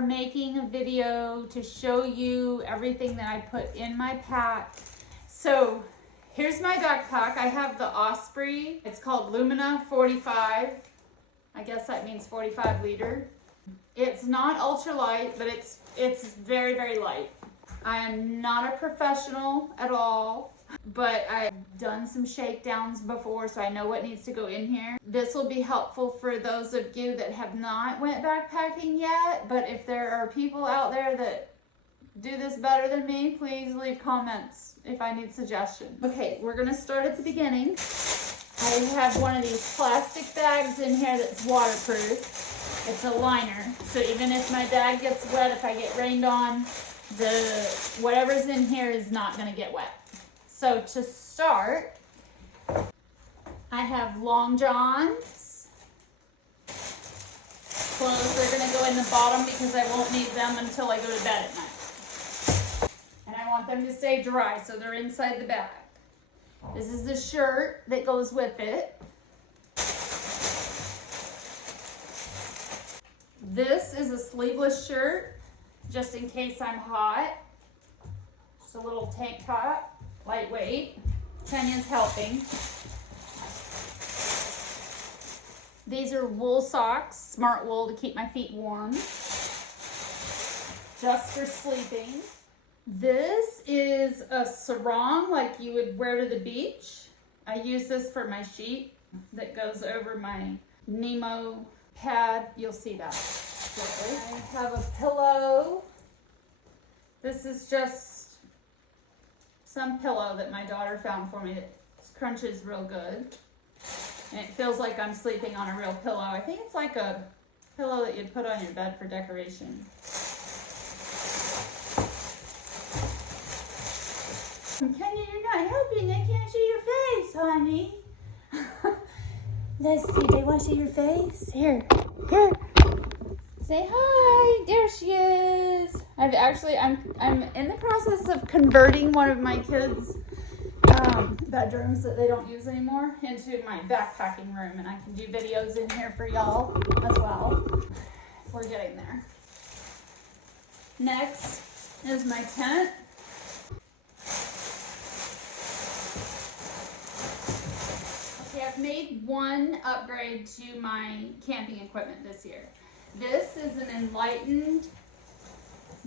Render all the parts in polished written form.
are making a video to show you everything that I put in my pack. So here's my backpack. I have the Osprey. It's called Lumina 45. I guess that means 45 liter. It's not ultralight, but it's very, very light. I am not a professional at all, but I've done some shakedowns before, so I know what needs to go in here. This will be helpful for those of you that have not went backpacking yet, but if there are people out there that do this better than me, please leave comments if I need suggestions. Okay, we're gonna start at the beginning. I have one of these plastic bags in here that's waterproof. It's a liner, so even if my bag gets wet, if I get rained on, whatever's in here is not gonna get wet. So to start, I have long johns. Clothes are gonna go in the bottom because I won't need them until I go to bed at night. And I want them to stay dry, so they're inside the bag. This is the shirt that goes with it. This is a sleeveless shirt, just in case I'm hot. Just a little tank top, lightweight. Kenya's helping. These are wool socks, Smartwool to keep my feet warm. Just for sleeping. This is a sarong like you would wear to the beach. I use this for my sheet that goes over my Nemo pad. You'll see that shortly. I have a pillow. This is just some pillow that my daughter found for me. It crunches real good. And it feels like I'm sleeping on a real pillow. I think it's like a pillow that you'd put on your bed for decoration. Kenya, you're not helping. I can't see your face, honey. Let's see. They want to see your face. Here. Say hi. There she is. I'm in the process of converting one of my kids' bedrooms that they don't use anymore into my backpacking room, and I can do videos in here for y'all as well. We're getting there. Next is my tent. Okay, I've made one upgrade to my camping equipment this year. This is an Enlightened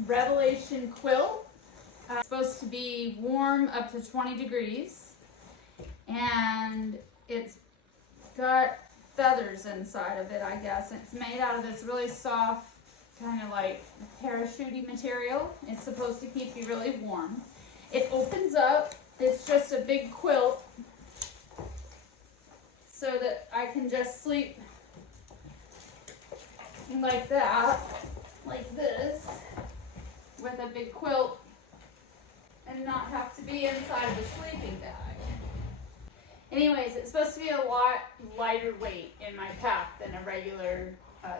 Revelation quilt. It's supposed to be warm up to 20 degrees, and it's got feathers inside of it, I guess. It's made out of this really soft, kind of like parachute-y material. It's supposed to keep you really warm. It opens up. It's just a big quilt so that I can just sleep like that, like this, with a big quilt and not have to be inside of a sleeping bag. Anyways, it's supposed to be a lot lighter weight in my pack than a regular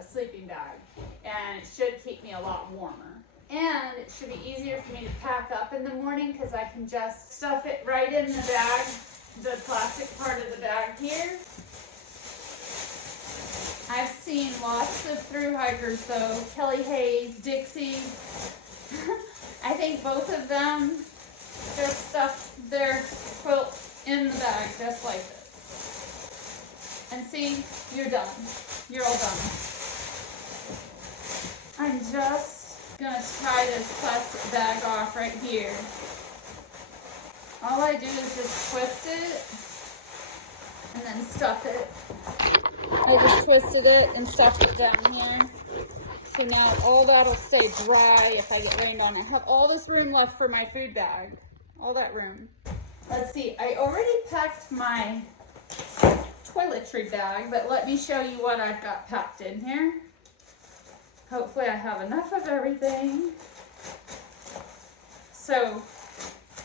sleeping bag, and it should keep me a lot warmer. And it should be easier for me to pack up in the morning because I can just stuff it right in the bag, the plastic part of the bag here. I've seen lots of thru hikers though, Kelly Hayes, Dixie. I think both of them just stuff their quilt in the bag just like this. And see, you're done. You're all done. I'm just gonna tie this plastic bag off right here. All I do is just twist it and then stuff it. I just twisted it and stuffed it down here. So now all that'll stay dry if I get rained on. I have all this room left for my food bag. All that room. Let's see, I already packed my toiletry bag, but let me show you what I've got packed in here. Hopefully I have enough of everything. So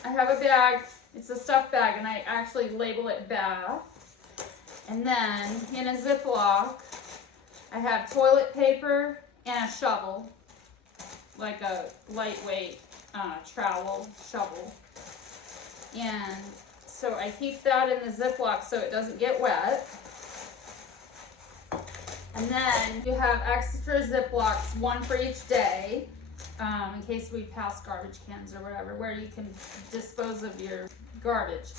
I have a bag. It's a stuffed bag, and I actually label it bath. And then in a Ziploc, I have toilet paper and a shovel, like a lightweight trowel shovel. And so I keep that in the Ziploc so it doesn't get wet. And then you have extra Ziplocs, one for each day, in case we pass garbage cans or whatever, where you can dispose of your garbage.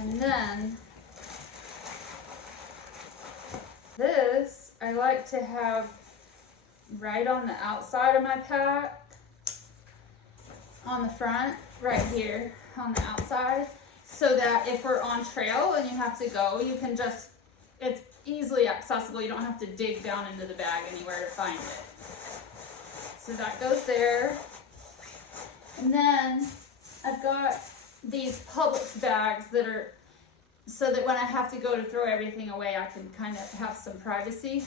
And then this I like to have right on the outside of my pack, on the front, right here on the outside, so that if we're on trail and you have to go, you can just, it's easily accessible. You don't have to dig down into the bag anywhere to find it. So that goes there. And then I've got these Publix bags that are so that when I have to go to throw everything away, I can kind of have some privacy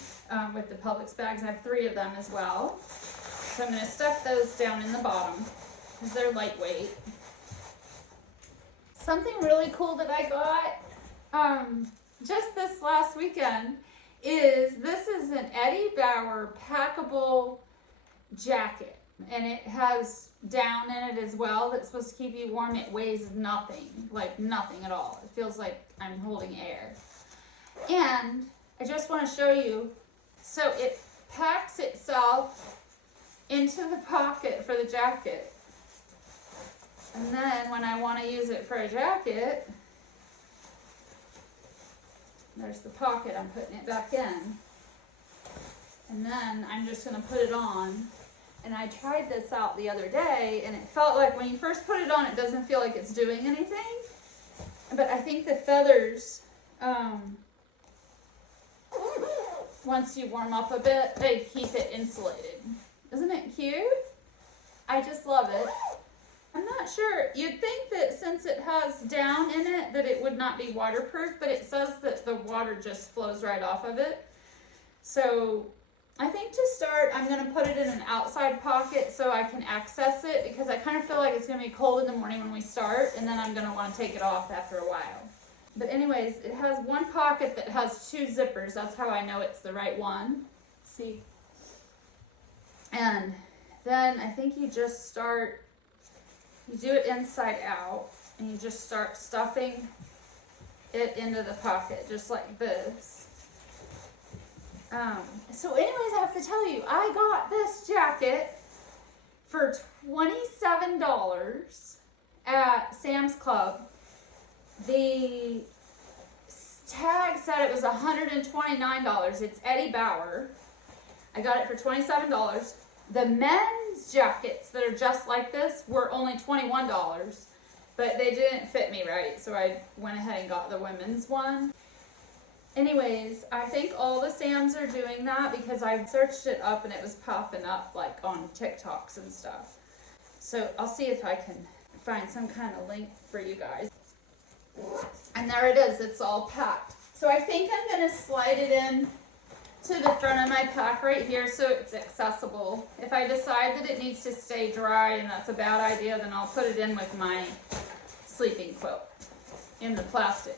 with the Publix bags. I have 3 of them as well. So I'm going to stuff those down in the bottom because they're lightweight. Something really cool that I got just this last weekend is this is an Eddie Bauer packable jacket. And it has down in it as well that's supposed to keep you warm. It weighs nothing, like nothing at all. It feels like I'm holding air. And I just want to show you, so it packs itself into the pocket for the jacket. And then when I want to use it for a jacket, there's the pocket, I'm putting it back in. And then I'm just going to put it on. And I tried this out the other day, and it felt like when you first put it on, it doesn't feel like it's doing anything. But I think the feathers, once you warm up a bit, they keep it insulated. Isn't it cute? I just love it. I'm not sure. You'd think that since it has down in it, that it would not be waterproof, but it says that the water just flows right off of it. So I think to start, I'm going to put it in an outside pocket so I can access it, because I kind of feel like it's going to be cold in the morning when we start, and then I'm going to want to take it off after a while. But anyways, it has one pocket that has 2 zippers. That's how I know it's the right one. See? And then I think you just start, you do it inside out, and you just start stuffing it into the pocket, just like this. So anyways, I have to tell you, I got this jacket for $27 at Sam's Club. The tag said it was $129. It's Eddie Bauer. I got it for $27. The men's jackets that are just like this were only $21, but they didn't fit me right, so I went ahead and got the women's one. Anyways, I think all the Sams are doing that because I searched it up and it was popping up like on TikToks and stuff. So I'll see if I can find some kind of link for you guys. And there it is, it's all packed. So I think I'm going to slide it in to the front of my pack right here so it's accessible. If I decide that it needs to stay dry and that's a bad idea, then I'll put it in with my sleeping quilt in the plastic.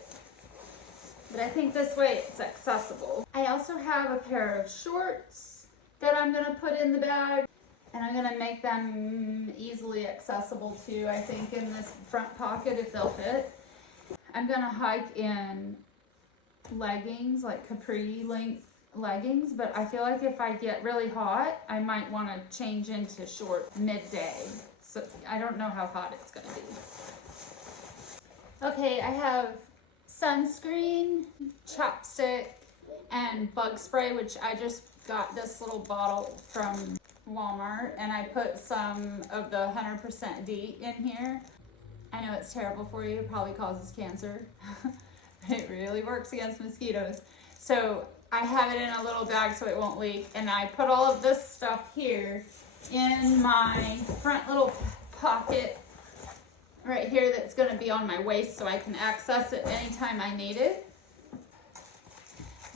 But I think this way it's accessible. I also have a pair of shorts that I'm going to put in the bag, and I'm going to make them easily accessible too, I think, in this front pocket if they'll fit. I'm going to hike in leggings, like capri length leggings, but I feel like if I get really hot, I might want to change into short midday. So I don't know how hot it's going to be. Okay, I have Sunscreen, Chapstick, and Bugspray, which I just got this little bottle from Walmart, and I put some of the 100% DEET in here. I know it's terrible for you, it probably causes cancer. It really works against mosquitoes. So I have it in a little bag so it won't leak, and I put all of this stuff here in my front little pocket right here that's going to be on my waist so I can access it anytime I need it.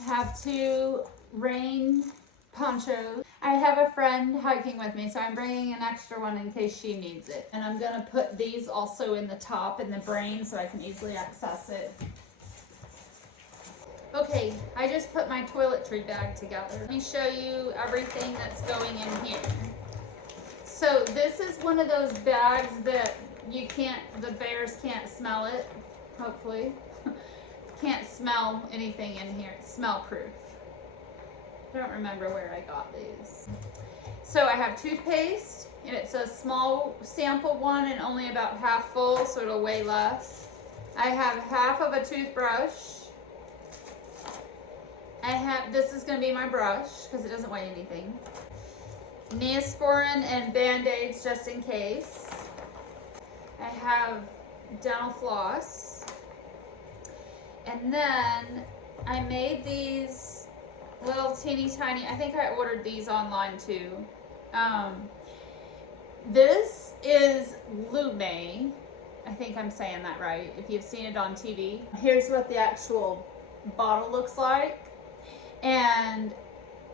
I have 2 rain ponchos. I have a friend hiking with me, so I'm bringing an extra one in case she needs it. And I'm going to put these also in the top in the brain so I can easily access it. Okay, I just put my toiletry bag together. Let me show you everything that's going in here. So this is one of those bags that the bears can't smell it, hopefully. Can't smell anything in here, it's smell proof. I don't remember where I got these. So I have toothpaste, and it's a small sample one and only about half full, so it'll weigh less. I have half of a toothbrush. This is going to be my brush because it doesn't weigh anything. Neosporin and Band-Aids just in case. I have dental floss. And then I made these little teeny tiny, I think I ordered these online too. This is Lume. I think I'm saying that right, if you've seen it on TV. Here's what the actual bottle looks like. And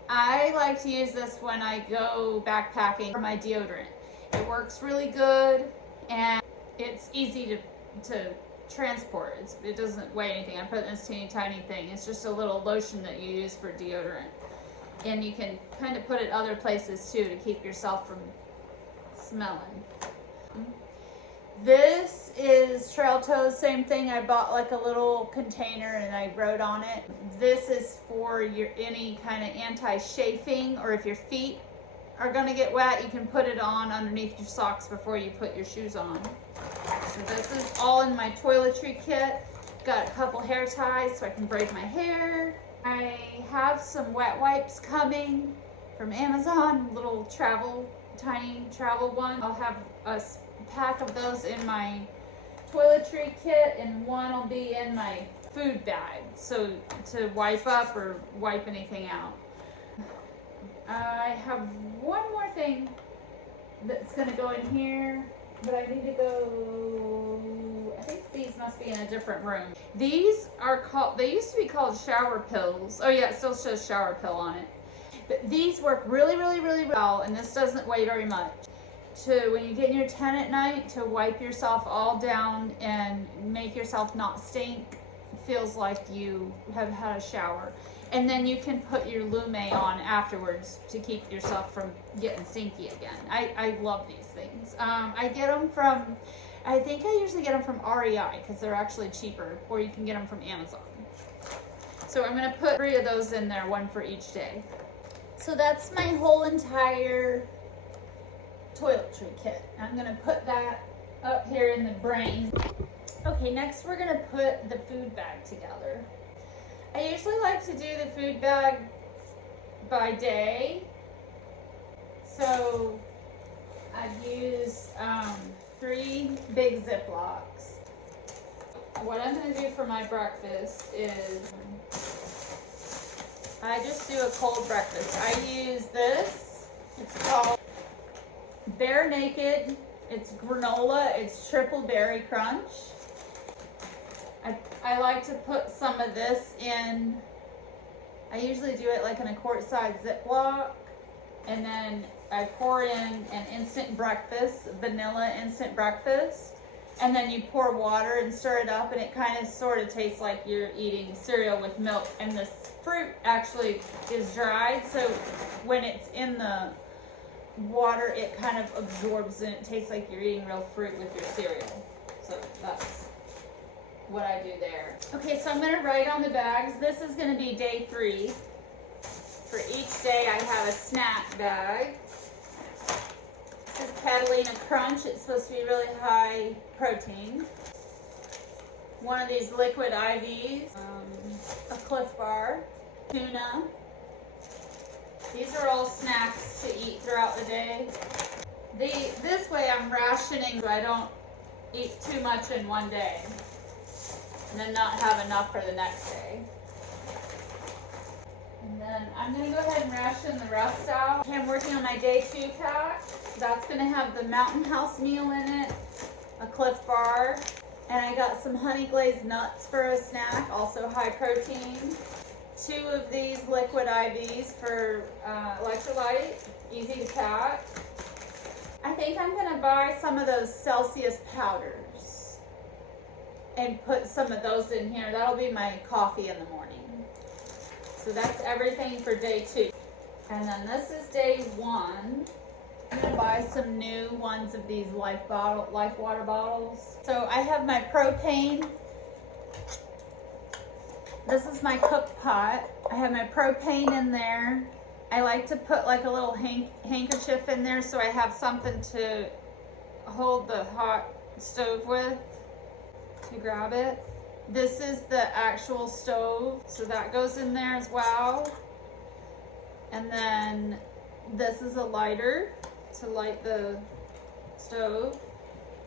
I like to use this when I go backpacking for my deodorant. It works really good and it's easy to transport. It doesn't weigh anything. I put it in this teeny tiny thing. It's just a little lotion that you use for deodorant. And you can kind of put it other places too to keep yourself from smelling. This is Trail Toes, same thing. I bought like a little container and I wrote on it. This is for your any kind of anti-chafing, or if your feet are gonna get wet, you can put it on underneath your socks before you put your shoes on. So this is all in my toiletry kit. Got a couple hair ties so I can braid my hair. I have some wet wipes coming from Amazon, little tiny travel one. I'll have a pack of those in my toiletry kit and one will be in my food bag, so to wipe up or wipe anything out. I have one more thing that's going to go in here, but I need to go, I think these must be in a different room. These are called, they used to be called shower pills. Oh yeah, it still says shower pill on it. But these work really, really, really well, and this doesn't weigh very much. To when you get in your tent at night, to wipe yourself all down and make yourself not stink, feels like you have had a shower. And then you can put your Lume on afterwards to keep yourself from getting stinky again. I love these things. I get them from, I think I usually get them from REI because they're actually cheaper, or you can get them from Amazon. So I'm going to put 3 of those in there, one for each day. So that's my whole entire toiletry kit. I'm going to put that up here in the brain. Okay, next we're going to put the food bag together. I usually like to do the food bag by day. So I've used 3 big Ziplocs. What I'm going to do for my breakfast is I just do a cold breakfast. I use this. It's called Bare Naked. It's granola. It's triple berry crunch. I like to put some of this in. I usually do it like in a quart-size Ziploc, and then I pour in an instant breakfast, vanilla instant breakfast, and then you pour water and stir it up, and it kind of sort of tastes like you're eating cereal with milk. And this fruit actually is dried, so when it's in the water, it kind of absorbs and it tastes like you're eating real fruit with your cereal. So that's what I do there. Okay, so I'm going to write on the bags. This is going to be day 3. For each day I have a snack bag. This is Catalina Crunch. It's supposed to be really high protein. One of these liquid IVs. A Cliff Bar. Tuna. These are all snacks to eat throughout the day. This way I'm rationing so I don't eat too much in one day and then not have enough for the next day. And then I'm going to go ahead and ration the rest out. Okay, I'm working on my day 2 pack. That's going to have the Mountain House meal in it, a Cliff Bar, and I got some honey glazed nuts for a snack, also high protein. 2 of these liquid IVs for electrolyte, easy to pack. I think I'm going to buy some of those Celsius powders and put some of those in here. That'll be my coffee in the morning. So that's everything for day 2. And then this is day 1. I'm going to buy some new ones of these Life water bottles. So I have my Propane. This is my cook pot. I have my propane in there. I like to put like a little handkerchief in there so I have something to hold the hot stove with to grab it. This is the actual stove, so that goes in there as well. And then this is a lighter to light the stove.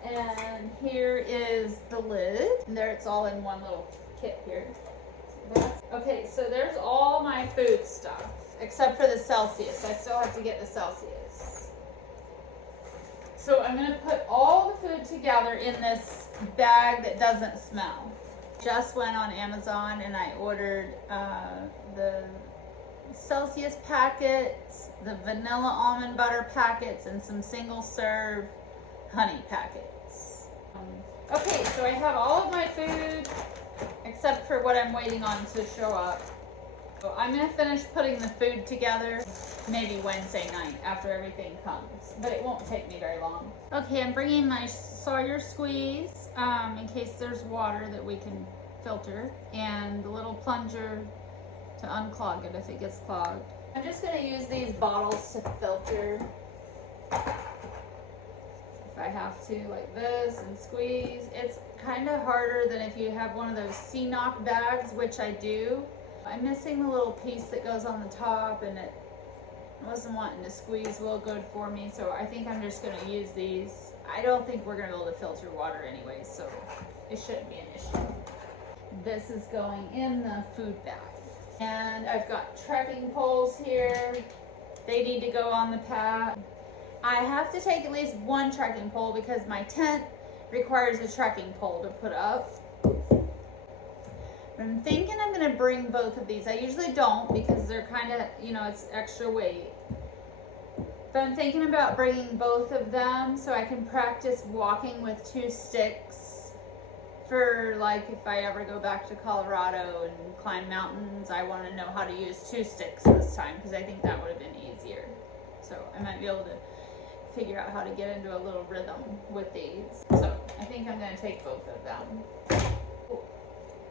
And here is the lid. And there, it's all in one little kit here. Okay, so there's all my food stuff, except for the Celsius. I still have to get the Celsius. So I'm gonna put all the food together in this bag that doesn't smell. Just went on Amazon and I ordered the Celsius packets, the vanilla almond butter packets, and some single serve honey packets. Okay, so I have all of my food except for what I'm waiting on to show up. So I'm gonna finish putting the food together maybe Wednesday night after everything comes, but it won't take me very long. Okay, I'm bringing my Sawyer squeeze in case there's water that we can filter, and the little plunger to unclog it if it gets clogged. I'm just gonna use these bottles to filter if I have to, like this, and squeeze. It's kind of harder than if you have one of those C-knock bags, which I do. I'm missing the little piece that goes on the top, and it wasn't wanting to squeeze real good for me, so I think I'm just gonna use these. I don't think we're gonna be able to filter water anyway, so it shouldn't be an issue. This is going in the food bag. And I've got trekking poles here. They need to go on the pad. I have to take at least one trekking pole because my tent requires a trekking pole to put up. I'm thinking I'm gonna bring both of these. I usually don't because they're kind of, you know, it's extra weight. But I'm thinking about bringing both of them so I can practice walking with 2 sticks for, like, if I ever go back to Colorado and climb mountains. I want to know how to use 2 sticks this time because I think that would have been easier. So I might be able to figure out how to get into a little rhythm with these. So I think I'm going to take both of them.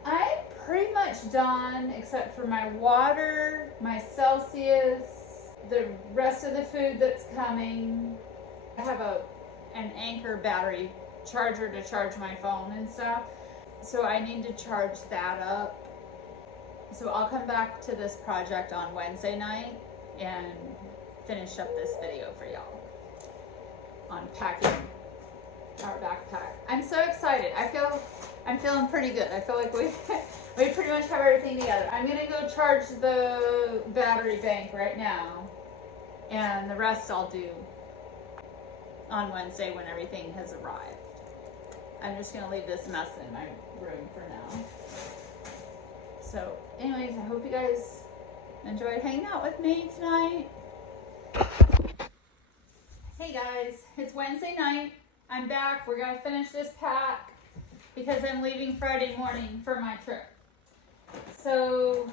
I'm pretty much done except for my water, my Celsius, the rest of the food that's coming. I have an Anchor battery charger to charge my phone and stuff, so I need to charge that up. So I'll come back to this project on Wednesday night and finish up this video for y'all on packing our backpack. I'm so excited. I'm feeling pretty good. I feel like we pretty much have everything together. I'm gonna go charge the battery bank right now, and the rest I'll do on Wednesday when everything has arrived. I'm just gonna leave this mess in my room for now. So anyways, I hope you guys enjoyed hanging out with me tonight. Hey guys, it's Wednesday night. I'm back. We're gonna finish this pack because I'm leaving Friday morning for my trip. So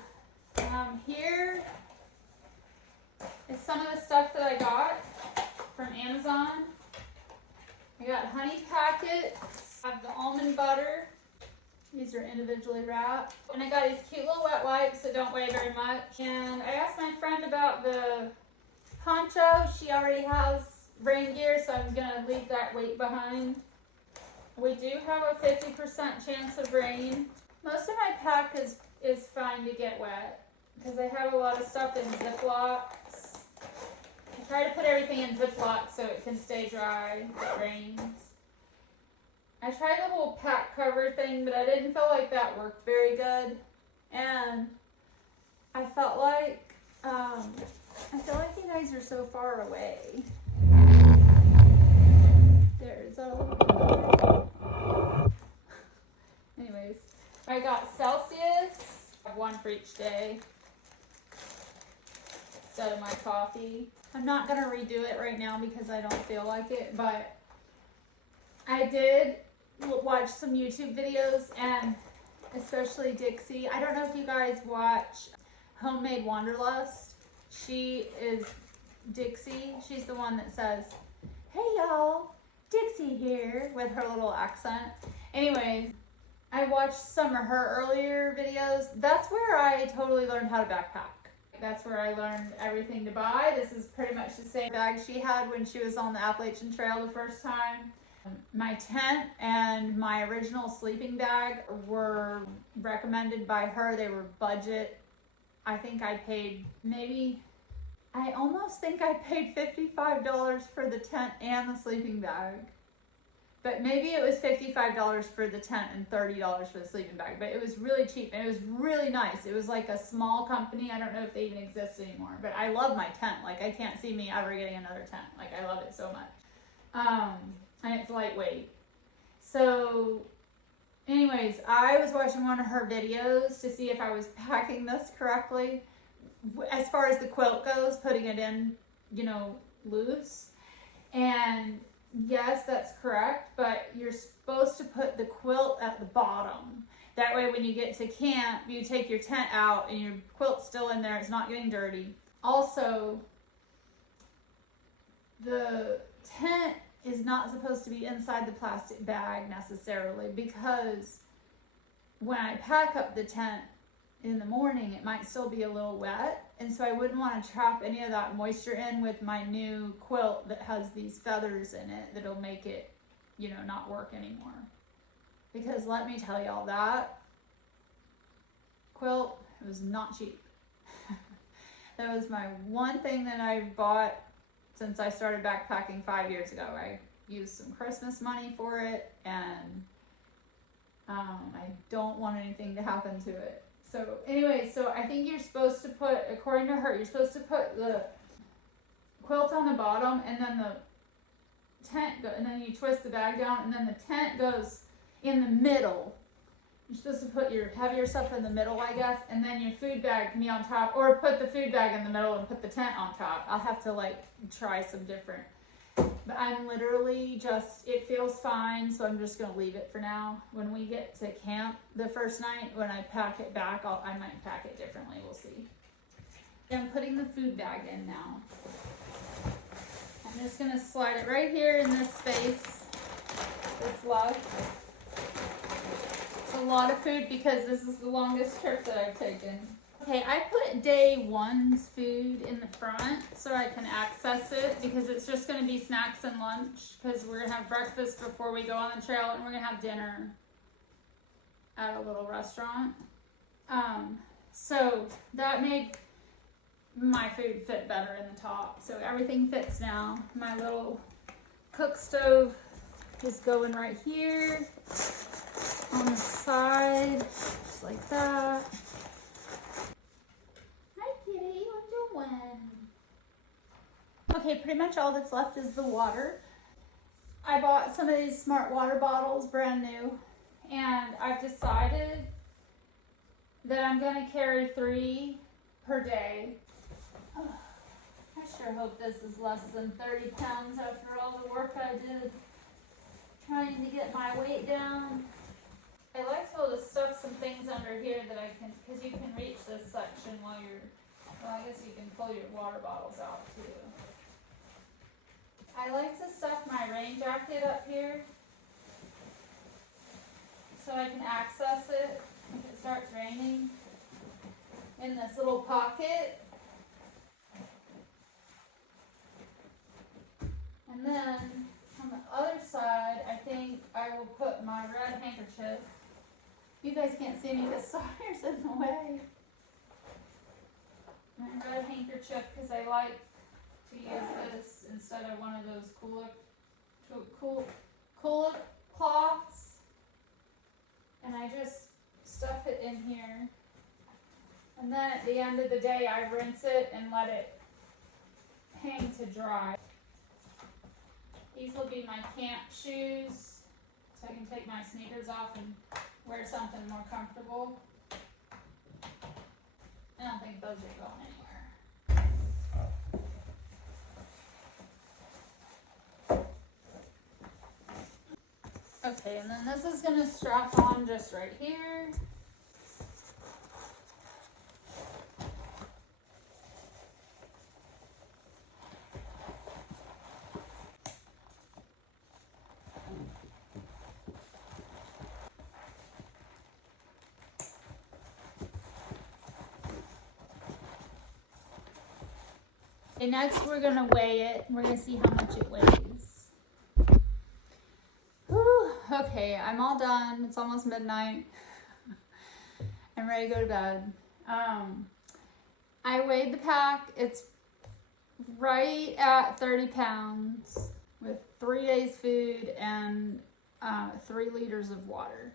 here is some of the stuff that I got from Amazon. I got honey packets. I have the almond butter. These are individually wrapped. And I got these cute little wet wipes that don't weigh very much. And I asked my friend about the poncho. She already has rain gear, so I'm gonna leave that weight behind. We do have a 50% chance of rain. Most of my pack is fine to get wet because I have a lot of stuff in Ziplocs. I try to put everything in Ziplocs so it can stay dry if it rains. I tried the whole pack cover thing, but I didn't feel like that worked very good. And I felt like you guys are so far away. There's a... Anyways, I got Celsius. I have one for each day instead of my coffee. I'm not going to redo it right now because I don't feel like it, but I did watch some YouTube videos, and especially Dixie. I don't know if you guys watch Homemade Wanderlust. She is Dixie. She's the one that says, "Hey y'all, Dixie here," with her little accent. Anyways, I watched some of her earlier videos. That's where I totally learned how to backpack. That's where I learned everything to buy. This is pretty much the same bag she had when she was on the Appalachian Trail the first time. My tent and my original sleeping bag were recommended by her. They were budget. I think I paid I almost think I paid $55 for the tent and the sleeping bag. But maybe it was $55 for the tent and $30 for the sleeping bag. But it was really cheap and it was really nice. It was like a small company. I don't know if they even exist anymore. But I love my tent. Like, I can't see me ever getting another tent. Like, I love it so much. And it's lightweight. So, anyways, I was watching one of her videos to see if I was packing this correctly. As far as the quilt goes, putting it in, loose. And yes, that's correct, but you're supposed to put the quilt at the bottom. That way when you get to camp, you take your tent out and your quilt's still in there. It's not getting dirty. Also, the tent is not supposed to be inside the plastic bag necessarily, because when I pack up the tent in the morning, it might still be a little wet, and so I wouldn't want to trap any of that moisture in with my new quilt that has these feathers in it that'll make it, not work anymore. Because let me tell y'all, that quilt was not cheap. That was my one thing that I bought since I started backpacking 5 years ago. I used some Christmas money for it, and I don't want anything to happen to it. So anyway, so I think you're supposed to put, according to her, you're supposed to put the quilt on the bottom, and then the tent and then you twist the bag down, and then the tent goes in the middle. You're supposed to have your stuff in the middle, I guess, and then your food bag can be on top, or put the food bag in the middle and put the tent on top. I'll have to try some different. But I'm literally it feels fine, so I'm just going to leave it for now. When we get to camp the first night, when I pack it back, I might pack it differently. We'll see. I'm putting the food bag in now. I'm just going to slide it right here in this space that's left. It's a lot of food because this is the longest trip that I've taken. Okay, I put day one's food in the front so I can access it, because it's just going to be snacks and lunch, because we're going to have breakfast before we go on the trail, and we're going to have dinner at a little restaurant. So that made my food fit better in the top. So everything fits now. My little Cookstove is going right here on the side, just like that. Okay, pretty much all that's left is the water. I bought some of these smart water bottles, brand new, and I've decided that I'm going to carry 3 per day. Oh, I sure hope this is less than 30 pounds after all the work I did trying to get my weight down. I like to be able to stuff some things under here that I can, because you can reach this section while I guess you can pull your water bottles out too. I like to stuff my rain jacket up here so I can access it if it starts raining in this little pocket. And then on the other side, I think I will put my red handkerchief. You guys can't see me because Sawyer's in the way. My red handkerchief, because I like to use this instead of one of those Kula cloths. And I just stuff it in here. And then at the end of the day, I rinse it and let it hang to dry. These will be my camp shoes, so I can take my sneakers off and wear something more comfortable. I don't think those are going anywhere. Okay, and then this is going to strap on just right here. Okay, next we're gonna weigh it. We're gonna see how much it weighs. Whew. Okay, I'm all done. It's almost midnight. I'm ready to go to bed. I weighed the pack. It's right at 30 pounds with 3 days food and 3 liters of water.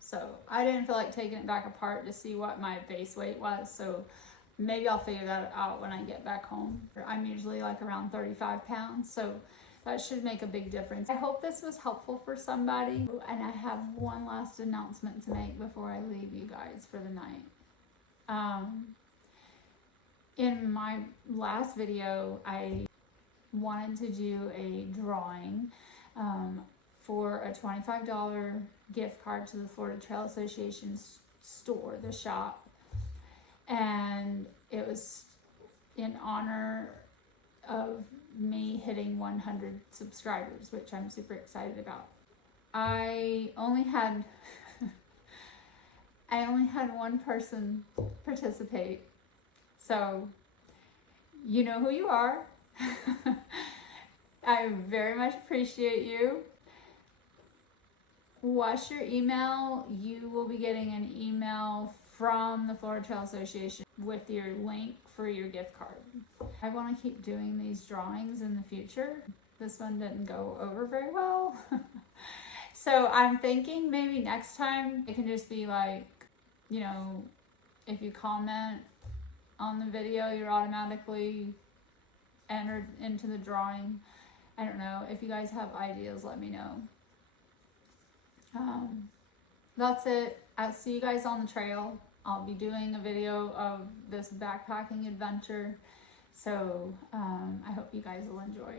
So I didn't feel like taking it back apart to see what my base weight was. So maybe I'll figure that out when I get back home. I'm usually like around 35 pounds. So that should make a big difference. I hope this was helpful for somebody. And I have one last announcement to make before I leave you guys for the night. In my last video, I wanted to do a drawing for a $25 gift card to the Florida Trail Association's store, the shop. And it was in honor of me hitting 100 subscribers, which I'm super excited about. I only had one person participate. So, you know who you are. I very much appreciate you. Watch your email. You will be getting an email from the Florida Trail Association with your link for your gift card. I want to keep doing these drawings in the future. This one didn't go over very well. So I'm thinking maybe next time it can just be like, you know, if you comment on the video, you're automatically entered into the drawing. I don't know. If you guys have ideas, let me know. That's it. I'll see you guys on the trail. I'll be doing a video of this backpacking adventure. So I hope you guys will enjoy.